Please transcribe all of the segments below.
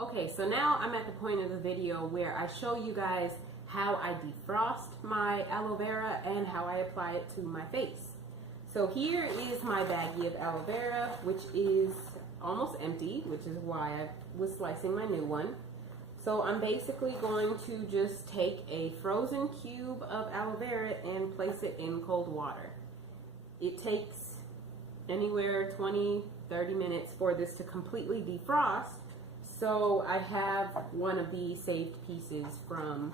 Okay, so now I'm at the point of the video where I show you guys how I defrost my aloe vera and how I apply it to my face. So here is my baggie of aloe vera, which is almost empty, which is why I was slicing my new one. So I'm basically going to just take a frozen cube of aloe vera and place it in cold water. It takes anywhere 20-30 minutes for this to completely defrost. So I have one of the saved pieces from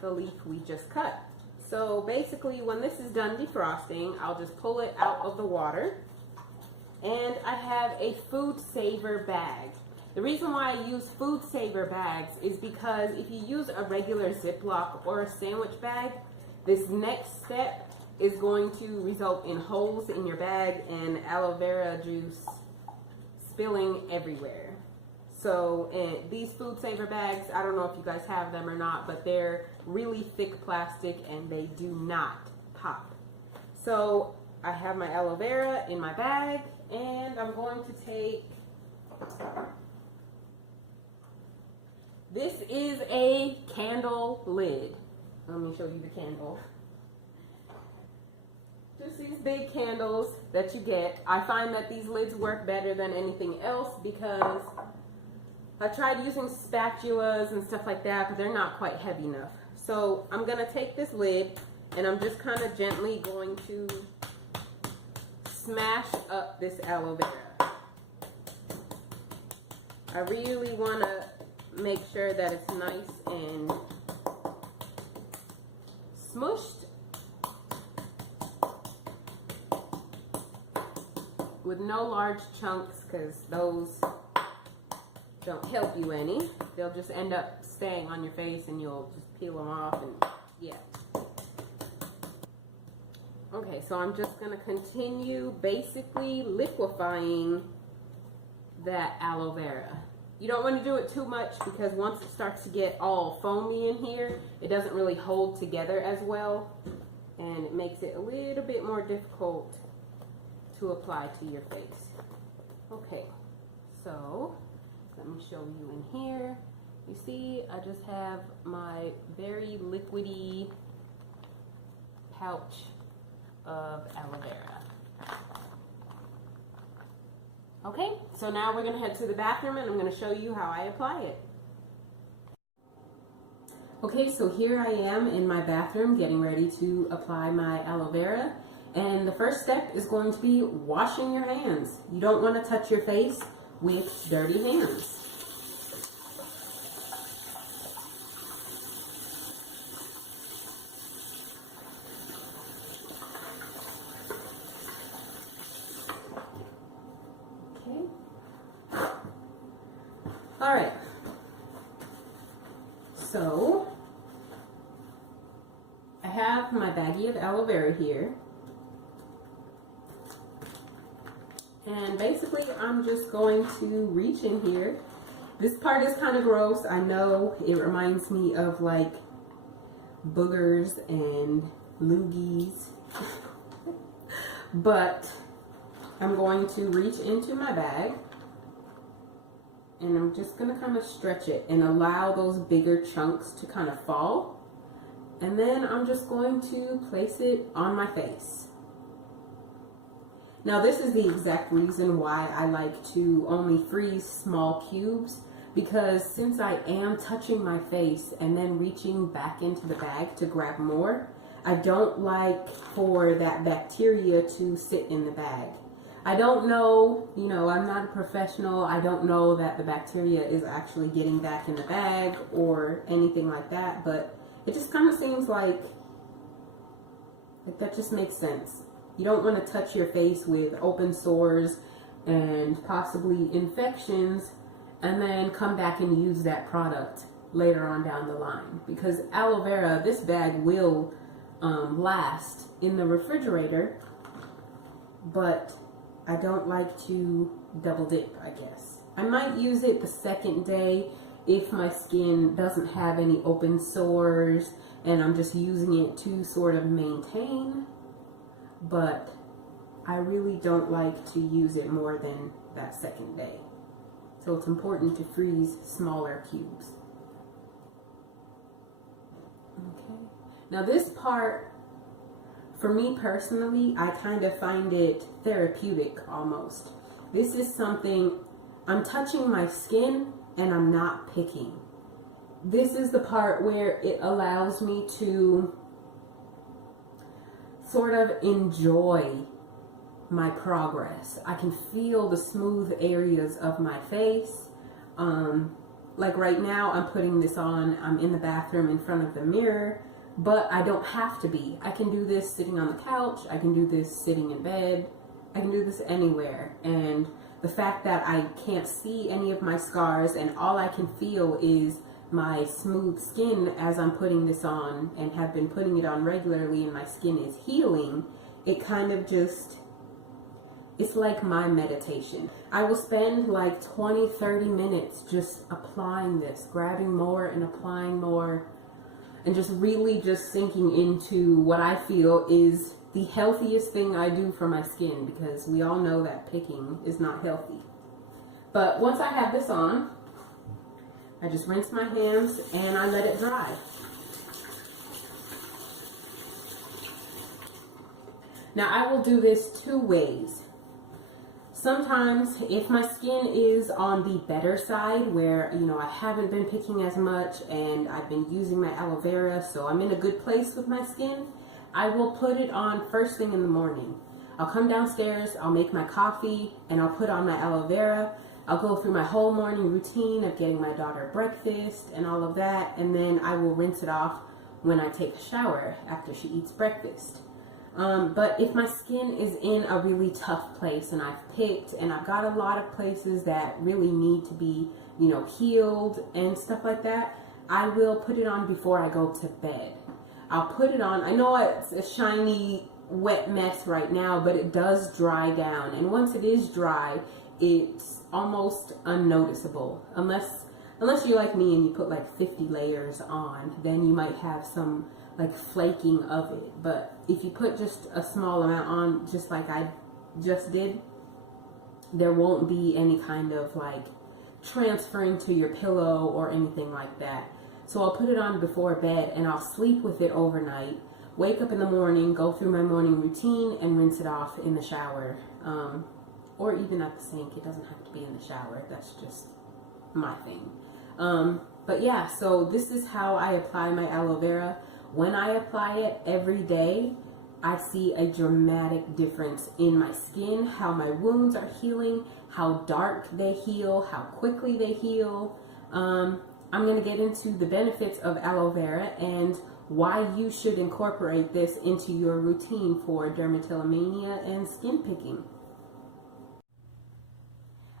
the leaf we just cut. So basically when this is done defrosting, I'll just pull it out of the water. And I have a food saver bag. The reason why I use food saver bags is because if you use a regular Ziploc or a sandwich bag, this next step is going to result in holes in your bag and aloe vera juice spilling everywhere. So these food saver bags, I don't know if you guys have them or not, but they're really thick plastic and they do not pop. So I have my aloe vera in my bag and I'm going to take, this is a candle lid. Let me show you the candle. Just these big candles that you get. I find that these lids work better than anything else because I tried using spatulas and stuff like that, but they're not quite heavy enough. So I'm going to take this lid and I'm just kind of gently going to smash up this aloe vera. I really want to make sure that it's nice and smushed with no large chunks because those don't help you any. They'll just end up staying on your face and you'll just peel them off and yeah. Okay, so I'm just going to continue basically liquefying that aloe vera. You don't want to do it too much because once it starts to get all foamy in here, it doesn't really hold together as well and it makes it a little bit more difficult to apply to your face. Okay, so let me show you in here. You see, I just have my very liquidy pouch of aloe vera. Okay, so now we're going to head to the bathroom and I'm going to show you how I apply it. Okay, so here I am in my bathroom getting ready to apply my aloe vera. And the first step is going to be washing your hands. You don't want to touch your face with dirty hands. Okay. All right. So I have my baggie of aloe vera here. And basically, I'm just going to reach in here. This part is kind of gross. I know it reminds me of like boogers and loogies. But I'm going to reach into my bag. And I'm just going to kind of stretch it and allow those bigger chunks to kind of fall. And then I'm just going to place it on my face. Now this is the exact reason why I like to only freeze small cubes, because since I am touching my face and then reaching back into the bag to grab more, I don't like for that bacteria to sit in the bag. I don't know, you know, I'm not a professional. I don't know that the bacteria is actually getting back in the bag or anything like that, but it just kind of seems like that just makes sense. You don't want to touch your face with open sores and possibly infections and then come back and use that product later on down the line. Because aloe vera, this bag will last in the refrigerator, but I don't like to double dip, I guess. I might use it the second day if my skin doesn't have any open sores and I'm just using it to sort of maintain. But I really don't like to use it more than that second day. So it's important to freeze smaller cubes. Okay. Now this part, for me personally, I kind of find it therapeutic almost. This is something, I'm touching my skin and I'm not picking. This is the part where it allows me to sort of enjoy my progress. I can feel the smooth areas of my face. Like right now, I'm putting this on. I'm in the bathroom in front of the mirror, but I don't have to be. I can do this sitting on the couch. I can do this sitting in bed. I can do this anywhere. And the fact that I can't see any of my scars and all I can feel is my smooth skin as I'm putting this on and have been putting it on regularly, and my skin is healing, it kind of just, it's like my meditation. I will spend like 20-30 minutes just applying this, grabbing more and applying more, and just really just sinking into what I feel is the healthiest thing I do for my skin, because we all know that picking is not healthy. But once I have this on, I just rinse my hands and I let it dry. Now I will do this two ways. Sometimes if my skin is on the better side, where, you know, I haven't been picking as much and I've been using my aloe vera, so I'm in a good place with my skin, I will put it on first thing in the morning. I'll come downstairs, I'll make my coffee, and I'll put on my aloe vera. I'll go through my whole morning routine of getting my daughter breakfast and all of that, and then I will rinse it off when I take a shower after she eats breakfast. But if my skin is in a really tough place and I've picked and I've got a lot of places that really need to be, you know, healed and stuff like that, I will put it on before I go to bed. I'll put it on. I know it's a shiny, wet mess right now, but it does dry down. And once it is dry, it's almost unnoticeable. Unless you're like me and you put like 50 layers on, then you might have some like flaking of it. But if you put just a small amount on, just like I just did, there won't be any kind of like transferring to your pillow or anything like that. So I'll put it on before bed and I'll sleep with it overnight, wake up in the morning, go through my morning routine and rinse it off in the shower, or even at the sink. It doesn't have to be in the shower. That's just my thing. But yeah, so this is how I apply my aloe vera. When I apply it every day, I see a dramatic difference in my skin, how my wounds are healing, how dark they heal, how quickly they heal. I'm going to get into the benefits of aloe vera and why you should incorporate this into your routine for dermatillomania and skin picking.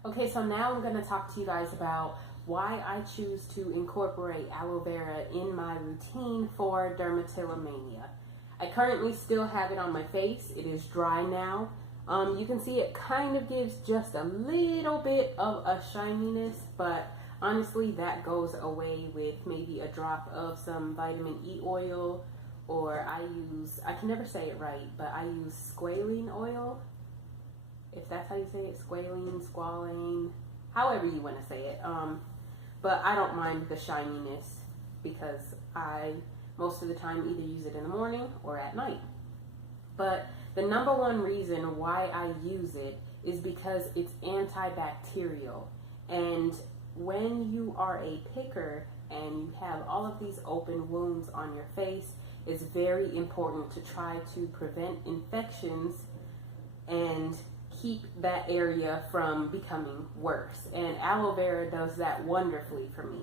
Okay, so now I'm going to talk to you guys about why I choose to incorporate aloe vera in my routine for dermatillomania. I currently still have it on my face. It is dry now. You can see it kind of gives just a little bit of a shininess, but honestly that goes away with maybe a drop of some vitamin E oil, or I can never say it right, but I use squalene oil, if that's how you say it, squalene, however you want to say it. But I don't mind the shininess because I most of the time either use it in the morning or at night. But the number one reason why I use it is because it's antibacterial. And when you are a picker and you have all of these open wounds on your face, it's very important to try to prevent infections and keep that area from becoming worse. And aloe vera does that wonderfully for me.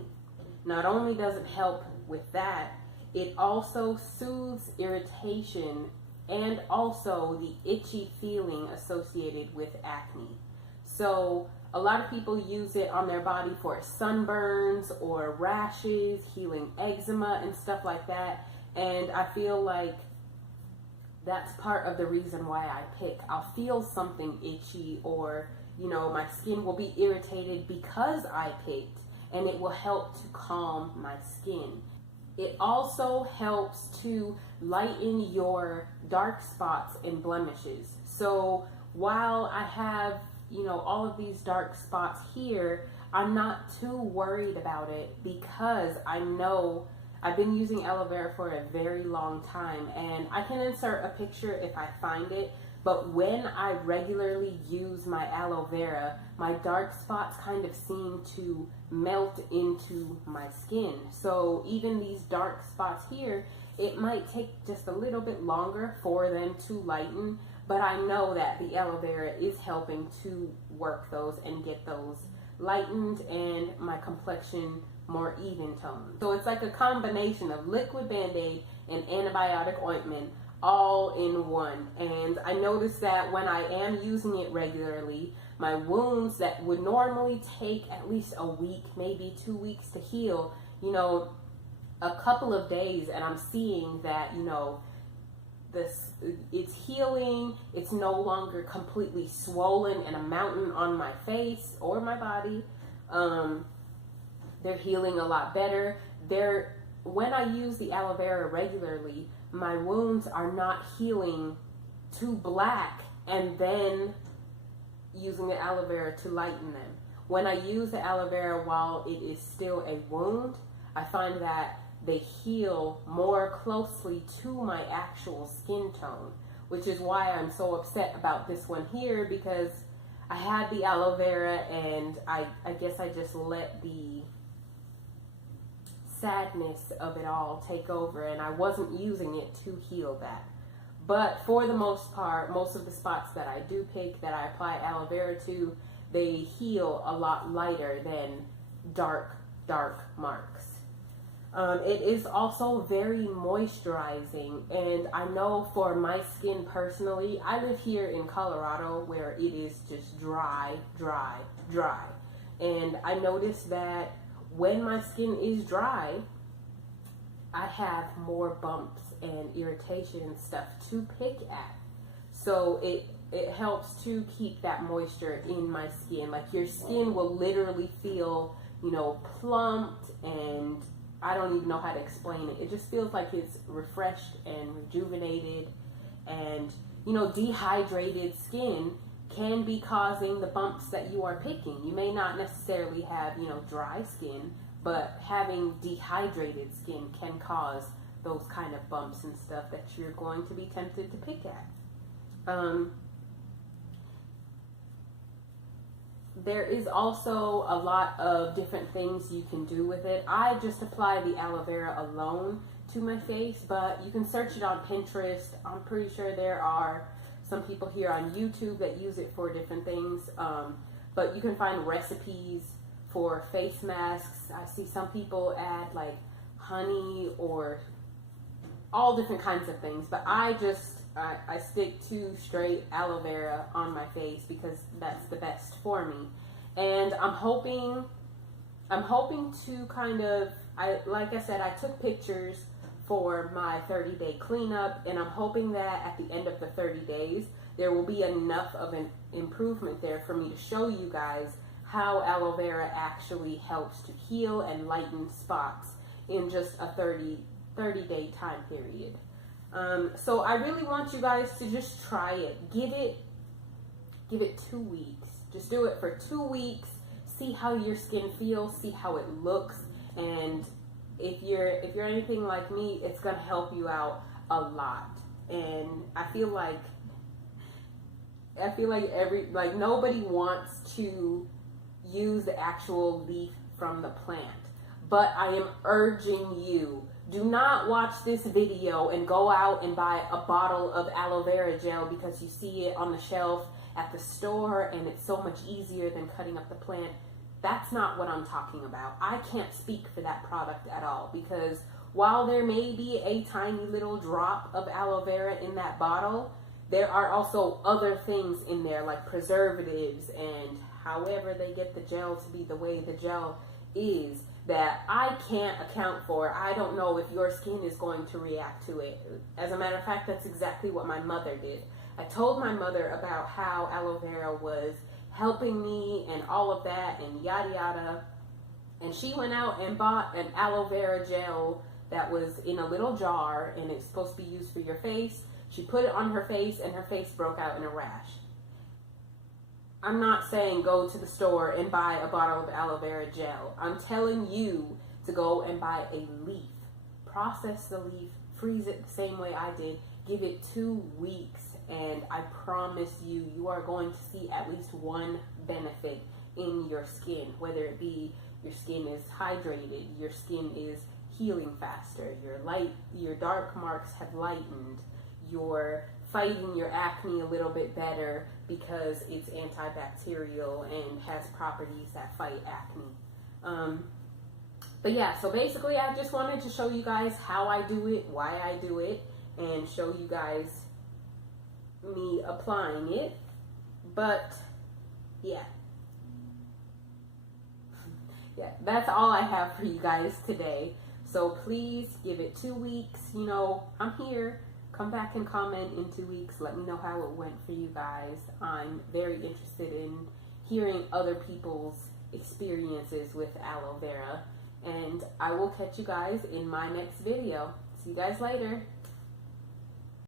Not only does it help with that, it also soothes irritation and also the itchy feeling associated with acne. So a lot of people use it on their body for sunburns or rashes, healing eczema and stuff like that. And I feel like that's part of the reason why I pick. I'll feel something itchy, or, you know, my skin will be irritated because I picked, and it will help to calm my skin. It also helps to lighten your dark spots and blemishes. So while I have, you know, all of these dark spots here, I'm not too worried about it because I know I've been using aloe vera for a very long time, and I can insert a picture if I find it. But when I regularly use my aloe vera, my dark spots kind of seem to melt into my skin. So even these dark spots here, it might take just a little bit longer for them to lighten, but I know that the aloe vera is helping to work those and get those lightened and my complexion more even toned. So it's like a combination of liquid band-aid and antibiotic ointment all in one. And I noticed that when I am using it regularly, my wounds that would normally take at least a week, maybe 2 weeks to heal, you know, a couple of days, and I'm seeing that, you know, it's healing. It's no longer completely swollen and a mountain on my face or my body. They're healing a lot better. When I use the aloe vera regularly, my wounds are not healing too black and then using the aloe vera to lighten them. When I use the aloe vera while it is still a wound, I find that they heal more closely to my actual skin tone, which is why I'm so upset about this one here, because I had the aloe vera and I guess I just let the sadness of it all take over, and I wasn't using it to heal that. But for the most part, most of the spots that I do pick that I apply aloe vera to, they heal a lot lighter than dark marks. It is also very moisturizing, and I know for my skin personally, I live here in Colorado where it is just dry, and I noticed that when my skin is dry, I have more bumps and irritation and stuff to pick at. So it helps to keep that moisture in my skin. Like, your skin will literally feel, you know, plumped, and I don't even know how to explain it. It just feels like it's refreshed and rejuvenated. And, you know, dehydrated skin can be causing the bumps that you are picking. You may not necessarily have, you know, dry skin, but having dehydrated skin can cause those kind of bumps and stuff that you're going to be tempted to pick at. There is also a lot of different things you can do with it. I just apply the aloe vera alone to my face, but you can search it on Pinterest. I'm pretty sure there are some people here on YouTube that use it for different things, but you can find recipes for face masks. I see some people add like honey or all different kinds of things, but I stick to straight aloe vera on my face because that's the best for me. And I'm hoping to kind of, like I said, I took pictures for my 30-day cleanup, and I'm hoping that at the end of the 30 days, there will be enough of an improvement there for me to show you guys how aloe vera actually helps to heal and lighten spots in just a 30-day time period. So I really want you guys to just try it. Give it 2 weeks. Just do it for 2 weeks. See how your skin feels. See how it looks. And if you're anything like me, it's gonna help you out a lot. And I feel like nobody wants to use the actual leaf from the plant, but I am urging you, do not watch this video and go out and buy a bottle of aloe vera gel because you see it on the shelf at the store and it's so much easier than cutting up the plant. That's not what I'm talking about. I can't speak for that product at all, because while there may be a tiny little drop of aloe vera in that bottle, there are also other things in there like preservatives and however they get the gel to be the way the gel is that I can't account for. I don't know if your skin is going to react to it. As a matter of fact, that's exactly what my mother did. I told my mother about how aloe vera was helping me and all of that and yada yada, and she went out and bought an aloe vera gel that was in a little jar, and it's supposed to be used for your face. She put it on her face and her face broke out in a rash. I'm not saying go to the store and buy a bottle of aloe vera gel. I'm telling you to go and buy a leaf. Process the leaf, freeze it the same way I did. Give it 2 weeks, and I promise you, you are going to see at least one benefit in your skin, whether it be your skin is hydrated, your skin is healing faster, your dark marks have lightened, you're fighting your acne a little bit better because it's antibacterial and has properties that fight acne. But yeah, so basically I just wanted to show you guys how I do it, why I do it, and show you guys me applying it. But yeah. Yeah, that's all I have for you guys today. So please give it 2 weeks. You know, I'm here. Come back and comment in 2 weeks. Let me know how it went for you guys. I'm very interested in hearing other people's experiences with aloe vera. And I will catch you guys in my next video. See you guys later.